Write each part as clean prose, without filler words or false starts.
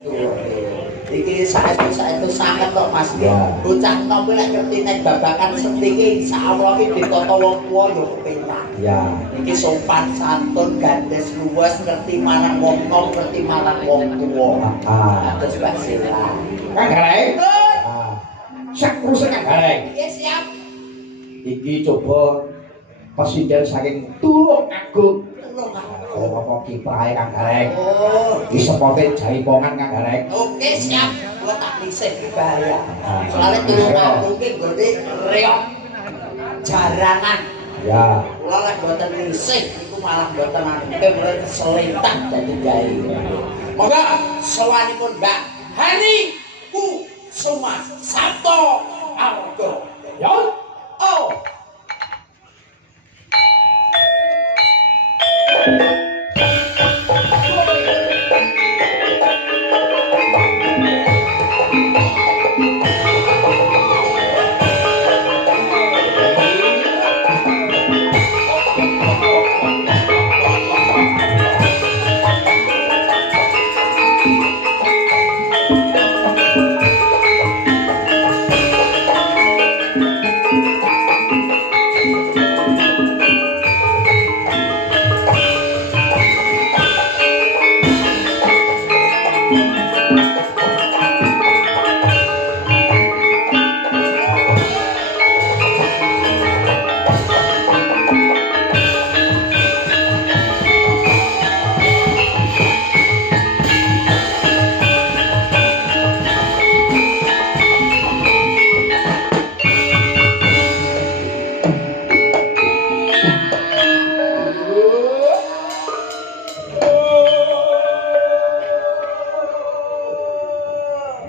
Iki saestu sanget kok Mas. Bocah nom lek ngerti nek babakan setiki insyaallah iki ditata wong tuwa yo kepenak. Ya. Iki sopan santun gandes luwes ngerti marang wong nom ngerti marang wong tuwa. Terus Pak Sila. Kang Gareng. Sak krusek Kang Gareng. Iya siap. Iki coba presiden saking Tulung Agung. Tulung Agung. Apa kiprahe Kang Gareng? Oh, Iki sepote jaipongan Kang Gareng. oke siap. Gua tak lisih bahaya. Soalnya Tulung Agung iki gede reok jaranan. Ya. Kula lek mboten lisih iku malah mboten angke mulai selintak dadi gawe. Monggo sowanipun Mbak Hani Ku Suma Sabto Arga. Ya. Oh.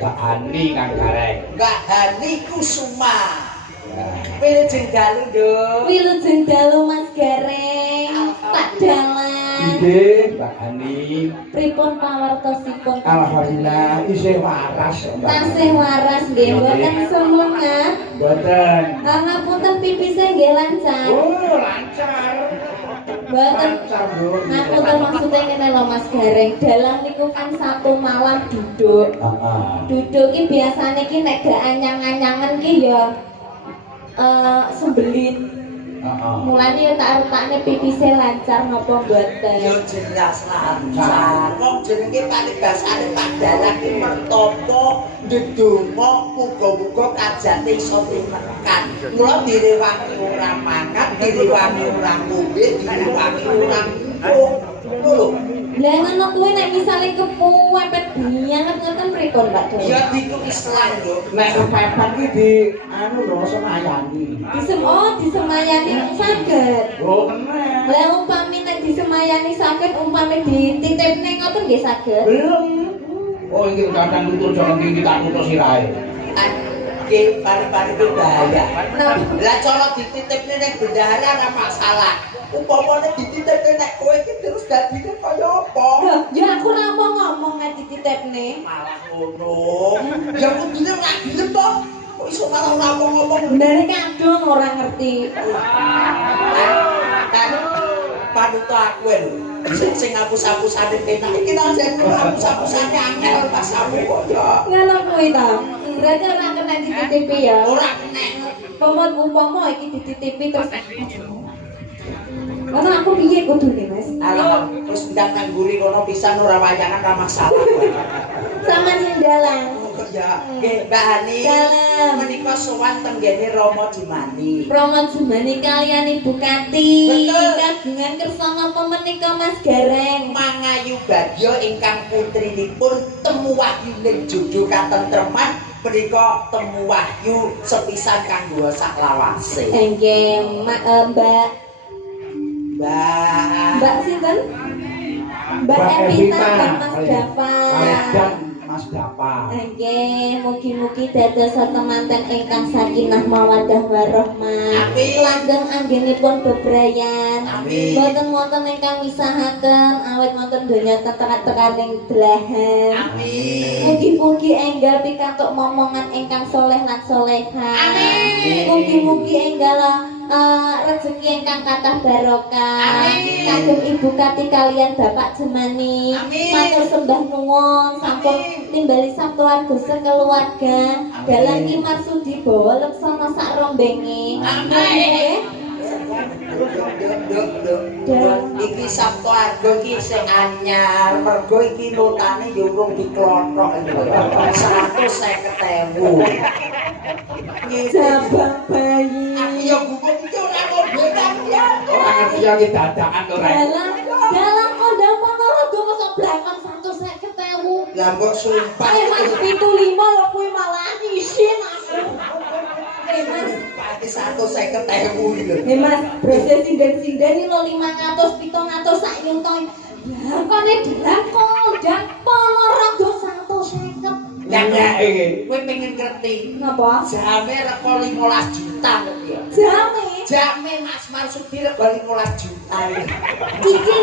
Mbak Hani Kang Gareng. Mbak Hani Kusuma. Wilujeng dalu, Nduk. Wilujeng dalu Mas Gareng. Tak dalan. Nggih, Mbak Hani. Pripun pawartosipun? Alhamdulillah isih waras, Mbak. Tasih waras nggih, mboten semangat. Mboten. Ngapunten pipise nggih lancar. Oh, lancar. Mboten. Lancar, Bu. Ngapunten maksudnya ngene lho Mas Gareng, dalang niku kan satu malam duduk. Heeh. Duduk ki biasane ki nek gak anyang-anyangan ki ya sembelit. Heeh. Mulane ya tak arepane pipise lancar napa mboten. Yo jelas lancar. Wong jenenge paribasane tak dalan ki mertapa ndedonga muga-muga kajate iso tinekan. Mula direwangi ora mangan, direwangi ora ngombe, direwangi ora ngomong. Lho, Lah ngono kuwi nek misale kepepet banget ngoten pripun Pak Dok? ya diku Islam yo. Nek kepepet ki di anu lho semayani. Disemayani saged. Oh, kena. Lah umpami nek disemayani saged umpami dititipne ngoten nggih saged. Belum. Oh, iki kadang tutur jalan iki tak tutur sirahe. Nggih, pari-pari ku bahaya. Nah, Lah cara dititipne ning bendahara ora masalah. Upamane dititipne nek kowe iki terus dadine kaya apa? ya aku ora mau ngomong nek dititipne. Malah ngono. Ya kudune ora gelem to. Kok iso malah ora ngomong. Bener kadung ora ngerti. Kan panuto aku lho. Sing ngapus-apusane penak iki nang sing ngapus-apusane angel pas samu kok ya. Ngono kuwi ta. Berarti ora kena dititipi ya. Ora kena. Umpama iki dititipi terus Ngono aku piye kudune, Mas? Alah, terus ndang nang mburi kono pisan ora wayangan ora masalah. Sama sing dalang. Ya, nggih Mbak Hani. Dalem. Menika sowan tenggene Rama Jumani. Promo Jumani kalian Ibu Kati. Betul. Kagungan kersa napa menika Mas Gareng? Mangayu Bagyo ingkang putrinipun temu wahyune jodoh katentreman menika temu wahyu sepisan kanggo saklawase. Nggih, Mbak Mbak sinten? Mbak Evita dan Mas Dapa. Dan Mas Dapa. Nggih, mugi-mugi dados temanten ingkang sakinah mawaddah warahmah. Amin. Langgeng anggenipun bebrayan. Amin. Boten wonten ingkang misahaken awet wonten donya teteran-teraning belahan. Amin. Mugi-mugi enggal pikantuk momongan ingkang soleh lan soleha. Amin. Mugi-mugi enggal rezeki ingkang kathah barokah. Amin. Kagem Ibu Kati kalian Bapak Jemani. Amin. Matur sembah nuwun sampun timbali sakeluarga sekeluarga. Dalam Ki Marsudi bawa leksana sak rombenge. Amin. Iki Sabtu Argo iki sing anyar, mergo iki notane yo urung diklothok iki. 150.000. Jabang bayi. Aku yo gumun iki ora mau bedan ya. Ora ngerti ya iki dadakan to rek. Dalam kondang Ponorogo mosok blakon 150.000. Lah mbok sumpah Mas 75 lho kuwi malah isin aku. Mas, pati 150.000 iki lho. Mas, proses sinden-sinden iki lho 500, 700 sak nyuntoy. Lakone dilakon dan Ponorogo 150. Nyanyi iki. Kowe pengen ngerti. Napa? Jame rego 15 juta kok ya. Jame. Jame Mas Marsudi rego 15 juta. Iki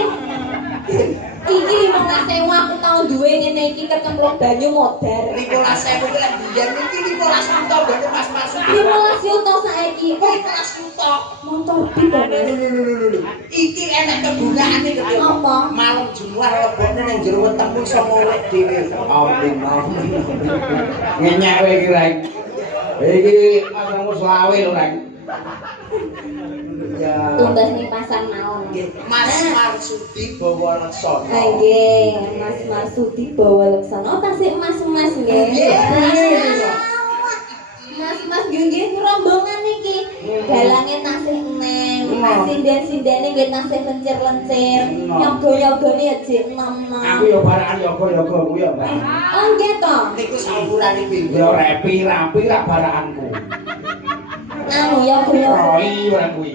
15.000 aku tau duwe ngene iki kecemplung banyu modar. 15.000 ki lek biyen iki 15 juta gane Mas Marsudi. 15 juta saiki. 15 juta. Motor pindah. Iki enek kegunaane kok ya. Apa? Malem jumlah lebone ning jero wetengmu iso ngolek dhewe. Amin. Ngenyek kowe iki rek. Iki masamu selawe lho rek. Ya. Tumbas ning pasar maung. Mas Marsudi bawa leksana. Nggih, Mas Marsudi bawa leksana tasik mas-mas nggih. Mas nggih rombongan iki. Dalange tasih eneng, sinden-sindene nggih tasih lencir-lencir. Yoga-yogane jek nom-nom. Aku ya barakan yoga-yoga kuwi ya, Mbak. Oh nggih to. Niku saurane pinten? Ya rapi ra barakanku. Anu yoga-yoga. Roi ora kuwi.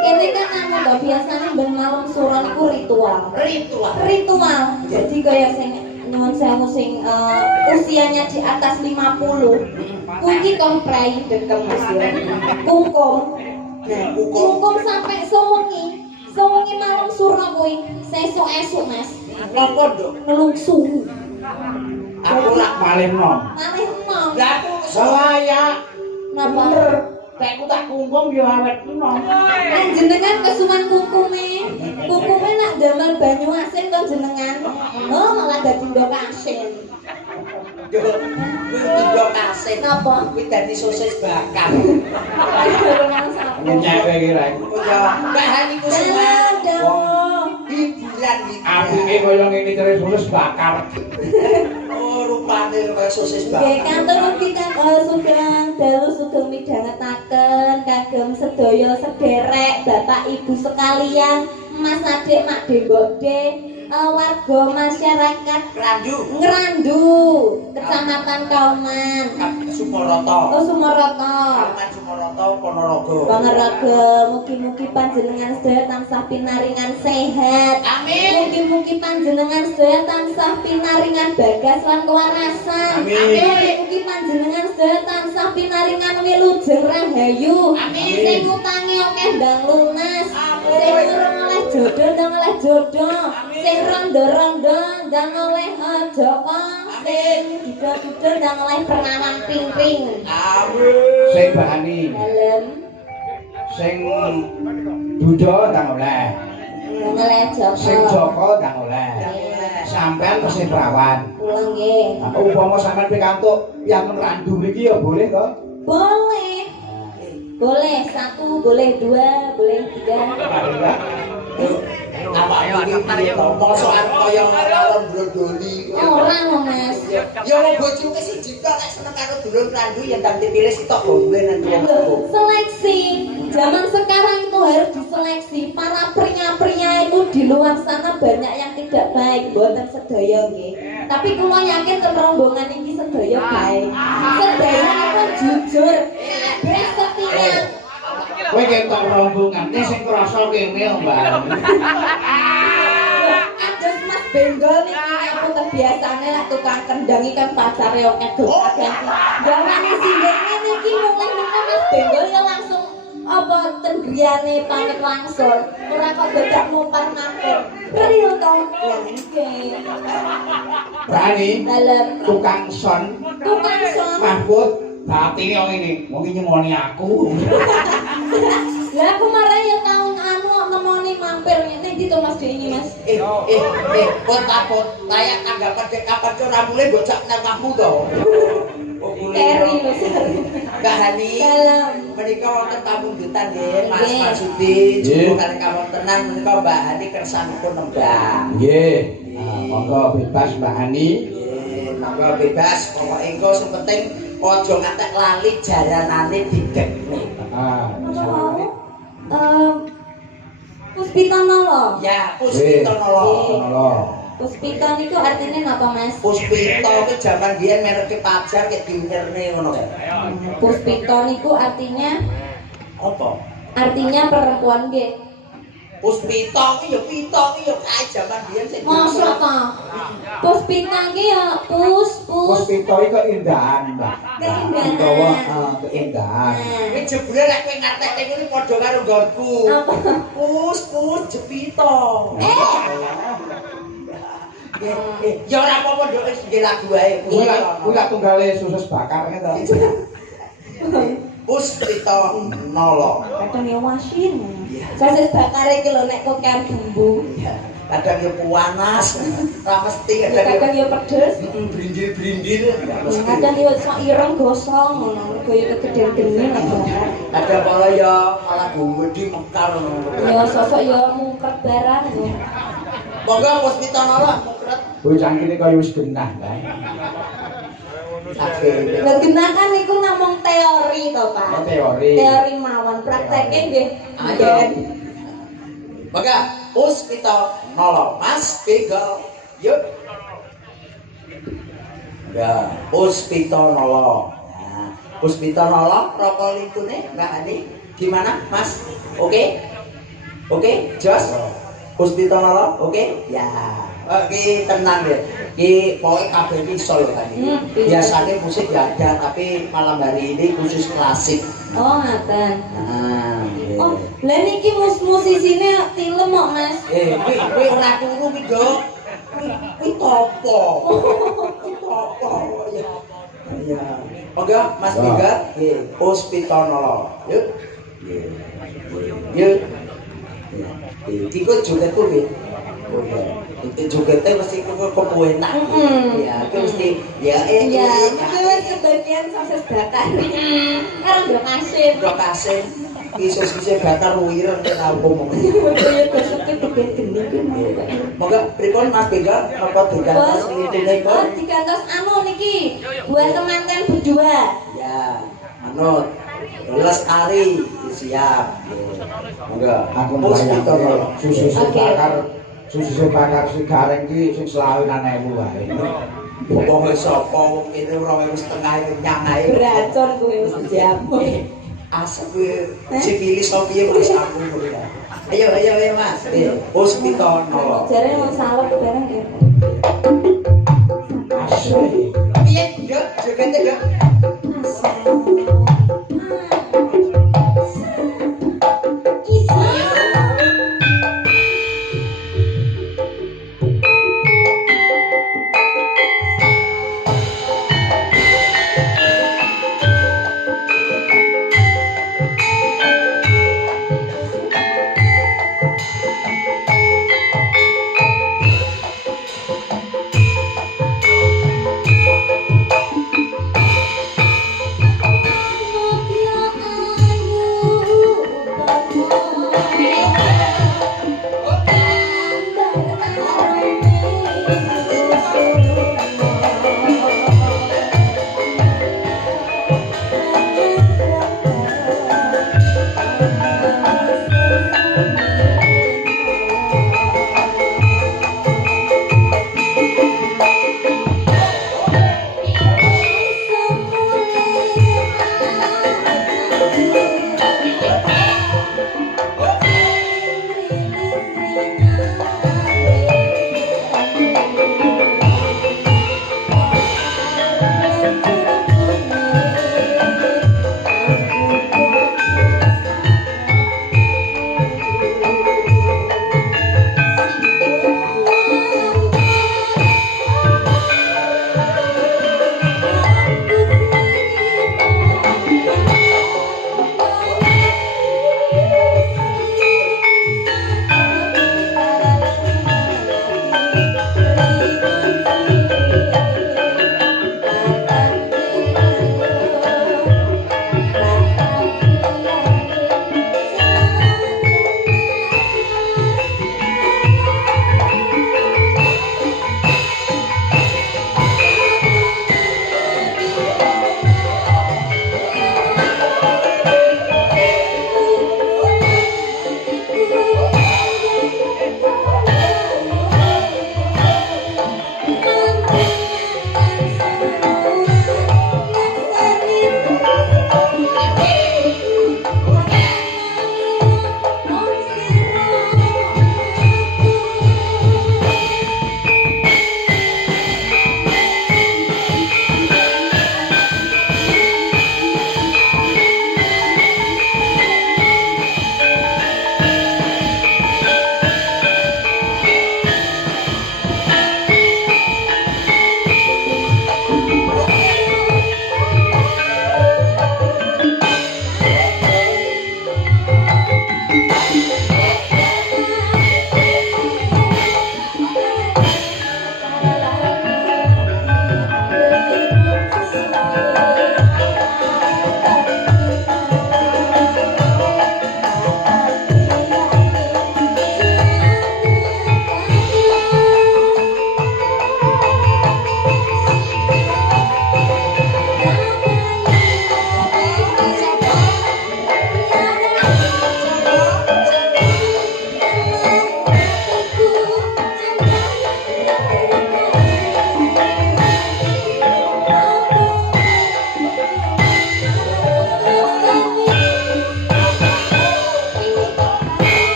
Kene kan anu to biasane ben malam suron iku ritual. Ritual. Jadi kaya sing nyuwun sewu sing usianya di atas 50. Kuwi komprai dekem Mas ya. Kungkum. Kungkum sampai sewengi. Sewengi malam surna kuwi. Sesuk-esuk Mas. Ngopo, Nduk? Ngelungsu. Aku lak Malih nom. Malih enom. Lah aku Saya Napa? Nek ku tak kungkum ya awet nom. Jenengan kesuman kungkume. Kungkume nak damel banyu asin kok jenengan. Oh, malah dadi ndok asin. Ndok asin. Napa? Kuwi dadi sosis bakar. Ngenyek kowe iki rek. Ya, bahan iku semua. Hiburan iki. Apike kaya ngene terus bakar. Oh, rupane kaya sosis Nggih, bakar. kantor ugi sugeng dalu sugeng midhangetaken kagem sedaya sederek Bapak Ibu sekalian, Mas Adik, Mak Dembok De, warga masyarakat Krandu. Ngrandu, Kecamatan Kauman, Sumarata. Oh Sumarata. Kauman Sumarata Ponorogo. Ponorogo, mugi-mugi panjenengan sedaya tansah pinaringan sehat. Amin. Mugi-mugi panjenengan sedaya tansah pinaringan bagas lan kewarasan. Amin. Mugi-mugi panjenengan sedaya tansah pinaringan wilujeng rahayu. Amin. Sing utange akeh ndang lunas. Amin. Sing urung oleh jodoh ndang oleh jodoh. Amin. Sing rondo-rondo ndang oleh joko. Sing duda-duda ndang oleh pernawang ping-ping. Amin. Sing bahani. Dalem Sing Buddha ndang oleh. ndang oleh joko. Sing Joko ndang oleh. Sampean mesti perawan. Kula nggih. Nah, umpama sampean pikantuk yang randu iki ya boleh kok. Boleh. Boleh 1, boleh 2, boleh 3. Apa iki piye to? Mosok arep kaya lawan brodoli. Ora lho Mas. Ya wong bojoke siji tok nek seneng karo dulur randu ya ndang dipilih sitok gomble nang tuwa. Seleksi. Zaman sekarang itu harus diseleksi. Para pria-pria itu di luar sana banyak yang tidak baik, mboten sedaya nggih. Tapi kula yakin ten rombongan iki sedaya baik. Sedaya itu jujur, kabeh setia. Kowe ketok rombongane sing krasa kene, Mbak. Ados Mas Bendol niki aku kebiasaane lek tukang kendang iki kan pacare akeh gonta-ganti. Gawane sinden ngene iki mulai Mas Bendol ya langsung apa tenggriane pamit langsung. Ora kok dadak mumpar ngampur. Real to. Ya nggih. Berani Dalem tukang son tukang son. Mahfud batine wong ini, wong iki nyemoni aku. Lah aku marah ya tahun anu nemoni mampir nek di Mas Denny Mas. Pot layak tanggapan cek kapan ke ramule bocah nang kamu to. Keri lho sari. Mbak Hani. Dalam. Menika wonten tamu dutan nggih, Mas Masudi, juga kali kawontenan menika Mbak Hani kersanipun nembang. Nggih. Nah, monggo bebas Mbak Hani. Nggih, monggo bebas, pokoke engko sing penting aja ngantek lali jaranane didekne. Ah, Puspita Nolo. Ya, Puspita Nolo. Puspita niku artinya apa Mas? Puspita ku jaman biyen mereke pajar kek diunyerne ngono kae. Puspita niku artinya Apa? artinya perempuan nggih. Puspita ku ya pita ku ya kae jaman biyen sing Masa ta? Puspita ki ya Puspita iku keindahan, Mbak. Keindahan. Utawa keindahan. Kuwi jebule lek kowe ngartekne kuwi padha karo nggonku. Apa? Pus jepita. Ya ora apa-apa nduk wis nggih lagu ae. Kuwi lak tunggale susus bakar to. Puspita Nolo. Kadang ya wasin. Sosis bakar iki lho nek kokean bumbu. Kadang ya panas, ora mesti Kadang ya pedes. brindil-brindil. Kadang ya sok ireng gosong ngono. Kaya kegedean geni nek bakar. Kadang malah ya malah gumedi mekar ngono. Ya sosok ya mungkret barang. Monggo Puspita Nolo mungkret. Bocah kene kaya wis genah, Mbak. Lah genakan niku namung teori to, Pak. Teori. Teori mawon, prakteke nggih. Ayo. Maka Puspita Nolo, Mas Begal. Yuk. Ya, Puspita Nolo. Nah, Puspita Nolo rokok lingkune Mbak Ani. Gimana, Mas? Oke? Oke, Jos? Puspita Nolo, oke? Ya. Oke, tenang ya. Ki pokoke kabeh iki iso lho tadi. Biasanya musik ya ada, tapi malam hari ini khusus klasik. Oh, ngaten. Nah, Oh, lah niki musisine tilem kok, Mas. Kuwi ora turu ki, Dok. Kuwi topo. Kuwi topo ya. Iya. Oke, Mas Tiga, nggih, Puspita Nolo. Yuk. Yuk. Iki joget ku nggih. Oh ya. Itu jogetnya mesti kepenak. Ya, itu mesti ya Iya, iki wis kebagian sosis bakar. Karo ndok asin. Ndok asin. Iso-iso bakar wireng nek rampung. Kaya gosoke gede geni ki mau. Moga pripun Mas Bega apa digantos ngitune Oh, kok? digantos anu niki buat temanten berdua. Ya, manut. Lestari siap. Moga Aku Puspita Nolo. susu bakar sigareng ki sing selawe nanemu wae. Wong sapa wong kene 2,5 kenyang ae. Beracun kuwi wis jamu. Asep kuwi cipilis opo piye Mas aku kuwi. Ayo Mas. Puspita Nolo. Jare wong sawet bareng ya. Asli. Piye, Dok? Jogete, Dok?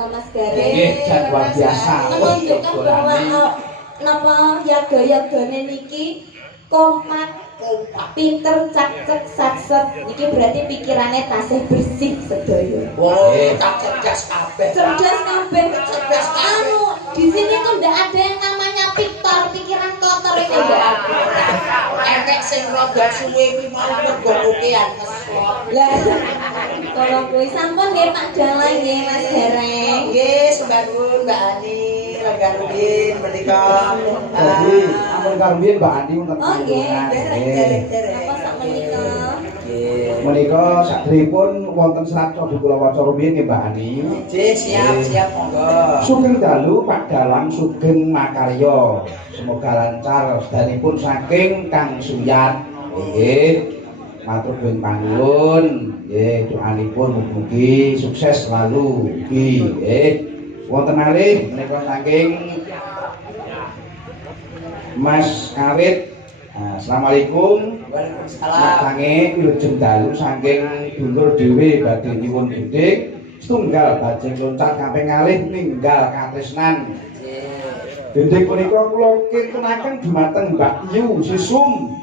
biasa Mas Gare. Nggih, jan luar biasa. Menunjukkan bahwa napa yaga-yagane niki kompak, pinter, cakcek, sakset. Niki berarti pikirannya tasih bersih sedaya. Wow, tak cerdas kabeh. Cerdas kabeh. Cerdas kabeh. Anu, di sini tuh ndak ada yang namanya pintar, pikiran kotor ini ndak ada. Enek sing rada suwe kuwi mau mergo kokean ngesot. Lah, kalau kuwi sampun nggih Pak Dalang nggih Mas Gareng. Nggih, sembah nuwun Mbak Ani, Regan Ruhin menika. Jadi, ampun karbien Mbak Andi wonten Oh nggih, Derek. apa sak menika? Nggih. Menika sadèrèngipun wonten serat Candhi kula waca rumiyin nggih Mbak Ani. Nggih, siap monggo. Sugeng dalu Pak Dalang sugeng makarya. Semoga lancar danipun saking Kang Suyat. Nggih. Matur panuwun. Nggih, doanipun mugi sukses selalu. Nggih. Wonten malih menika saking Mas Kawit. Assalamualaikum. Waalaikumsalam. Sange wilujeng dalu saking dulur dhewe badhe nyuwun gendhing setunggal bajeng loncat kaping kalih ninggal katresnan. Gendhing punika kula kintunaken dumateng Mbak Yu Sisum.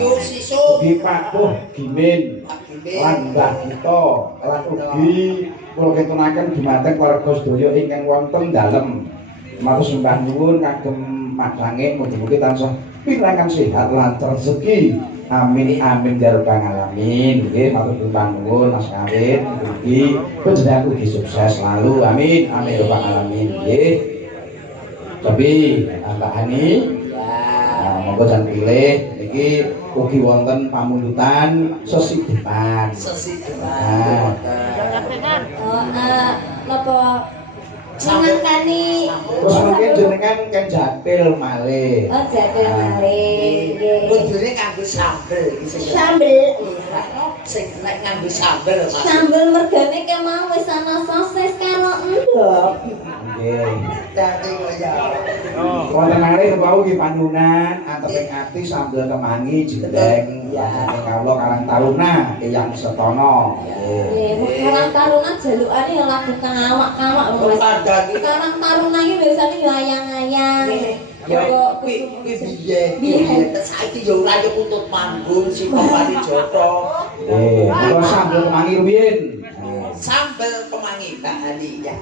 Yu Sisum. Ugi Pak Puh Gimin lan Mbah Gito lan ugi kula kintunaken dumateng warga sedaya ingkang wonten dalem. Matur sembah nyuwun kagem madange mugi-mugi tansah pirangan sehat lancar rezeki. Amin amin ya rabbal alamin. Nggih matur panuwun Mas Kawit mugi panjenengan ugi sukses selalu. Amin amin ya rabbal alamin. Nggih. Tapi Mbak Ani monggo jan pilih iki ugi wonten pamundutan sesidepan. Napa ngangkani Terus mungkin jenengan kan jatil malih. oh jatil malih nggih. Kudune nganggo sambel iki sing. Sambel. Sing nek nganggo sambel Mas. Sambel mergane ke mau wis ana sosis karo endhog. Nggih. Dadi kaya. Wonten malih wau nggih panunan anteping ati sambel kemangi jendeng saking kawula Karang Taruna Eyang Setono. Nggih. Karang Taruna jalukane ya lagu kawak-kawak Mas. Karang Taruna iki biasane ya ayang-ayang. Ya kuwi biye. Saiki yo ora yo puntut manggung sing Pari Joko. Nggih, kula sambel kemangi rumiyin. Sambel kemangi Mbak Ani ya.